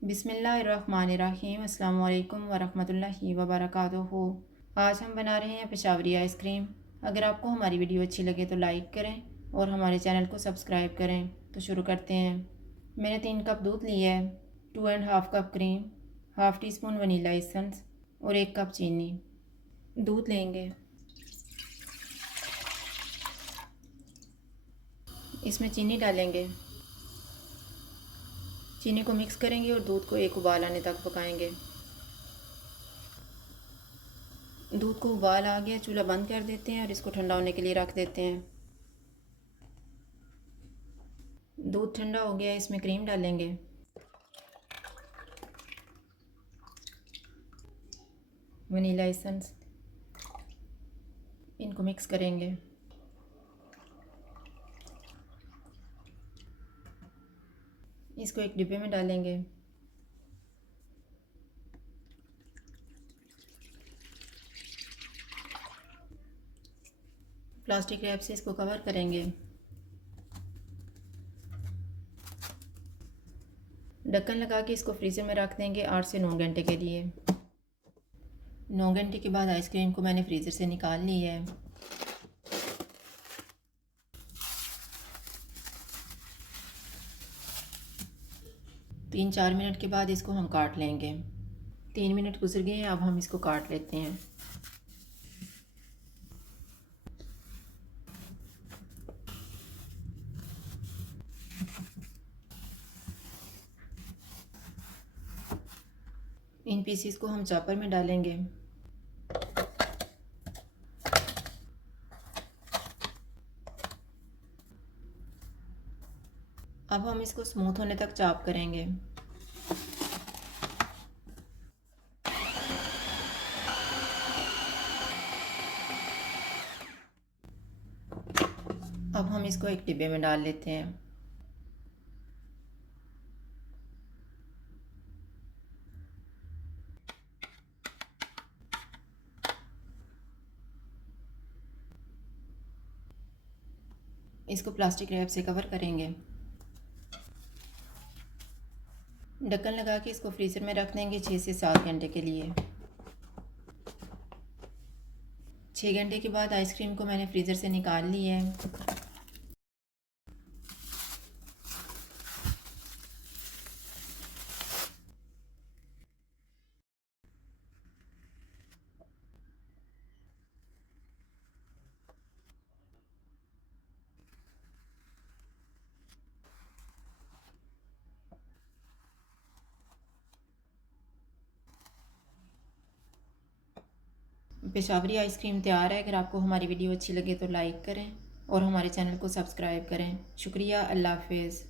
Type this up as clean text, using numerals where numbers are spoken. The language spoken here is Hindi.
बिस्मिल्लाहिर्रहमानिर्रहीम। अस्सलाम वालेकुम वरहमतुल्लाहि वबरकातुहू। आज हम बना रहे हैं पेशावरी आइसक्रीम। अगर आपको हमारी वीडियो अच्छी लगे तो लाइक करें और हमारे चैनल को सब्सक्राइब करें। तो शुरू करते हैं। मैंने 3 कप दूध लिया है, 2.5 cup cream, half tea spoon vanilla essence और 1 कप चीनी। दूध लेंगे, इसमें चीनी डालेंगे, चीनी को मिक्स करेंगे और दूध को एक उबाल आने तक पकाएंगे। दूध को उबाल आ गया, चूल्हा बंद कर देते हैं और इसको ठंडा होने के लिए रख देते हैं। दूध ठंडा हो गया, इसमें क्रीम डालेंगे, वनीला एसेंस, इनको मिक्स करेंगे। इसको एक डिब्बे में डालेंगे। प्लास्टिक रैप से इसको कवर करेंगे। ढक्कन लगा के इसको फ्रीज़र में रख देंगे 8 से 9 घंटे के लिए। 9 घंटे के बाद आइसक्रीम को मैंने फ्रीज़र से निकाल ली है। तीन 4 मिनट के बाद इसको हम काट लेंगे। 3 मिनट गुजर गए हैं, अब हम इसको काट लेते हैं। इन पीसीस को हम चॉपर में डालेंगे। अब हम इसको स्मूथ होने तक चॉप करेंगे। अब हम इसको एक डिब्बे में डाल लेते हैं। इसको प्लास्टिक रैप से कवर करेंगे। ढक्कन लगा के इसको फ्रीज़र में रख देंगे 6 से 7 घंटे के लिए। 6 घंटे के बाद आइसक्रीम को मैंने फ्रीज़र से निकाल ली है। पेशावरी आइसक्रीम तैयार है। अगर आपको हमारी वीडियो अच्छी लगे तो लाइक करें और हमारे चैनल को सब्सक्राइब करें। शुक्रिया। अल्लाह हाफिज़।